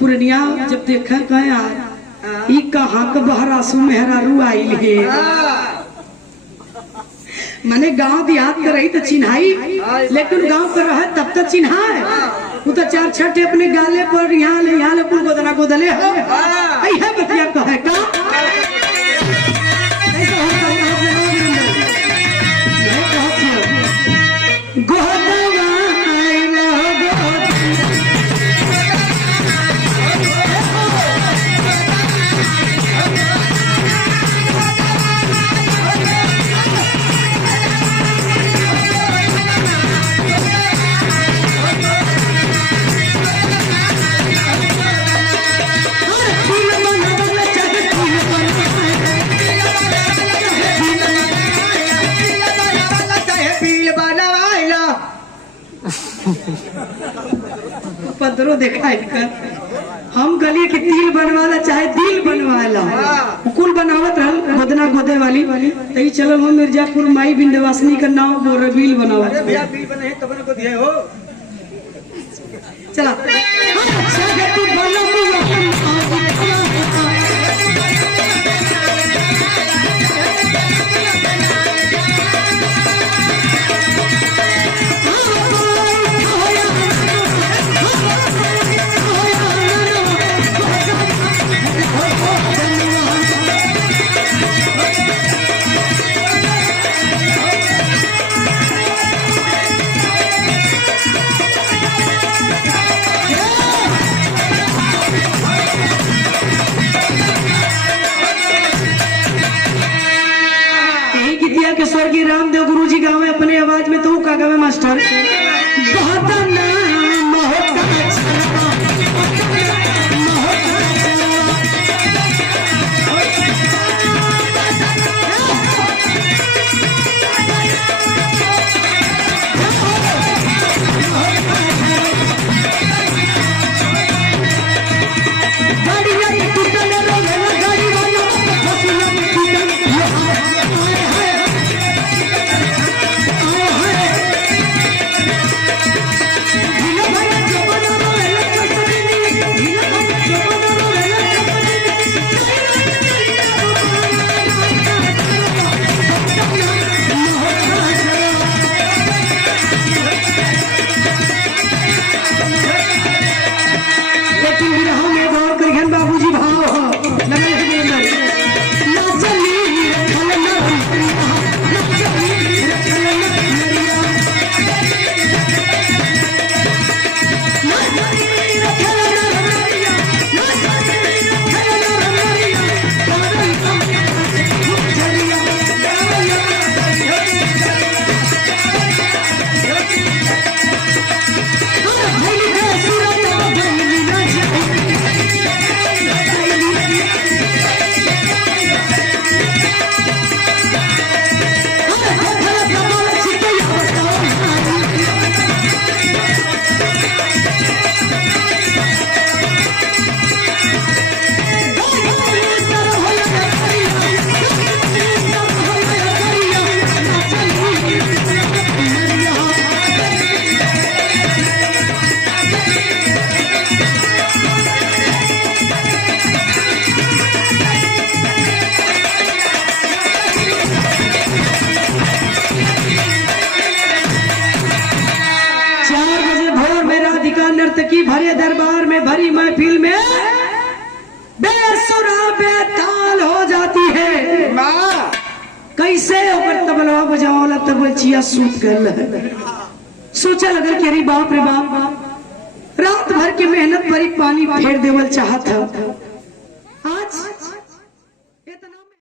पुरनिया जब देखा कहे यार ई कहाँ के बहरासू मेहरारू आइल है। मैंने गांव देहात कर रही तो चिन्हाई, लेकिन गांव कर रहा है तब तक चिन्हा है। वो तो चार छठे अपने गाले पर यहाँ ले कुल गोदना गोदले हो है बतिया कहे का पदरो दिखाई कर हम गली के तिल बनवाला चाहे दिल बनवाला कुल बनावत रहल गोदना गोदे वाली तई चलो हम मिर्जापुर माई विंध्यवासिनी का नाम बोरबिल बनावा बिल बने तब को दिए हो चला अच्छा है तू बोलो स्वर्गीय रामदेव गुरु जी गावे अपने आवाज में तो का गावे मास्टर बहुत नाम होता की भरे दरबार में भरी महफिल में बेसुरा बेताल हो जाती है। कैसे ओकर तबला बजावला तब चिया सूत गल सोचा लगा कि अरे बाप रे बाप रात भर की मेहनत भरी पानी फेर देवल चाहत है।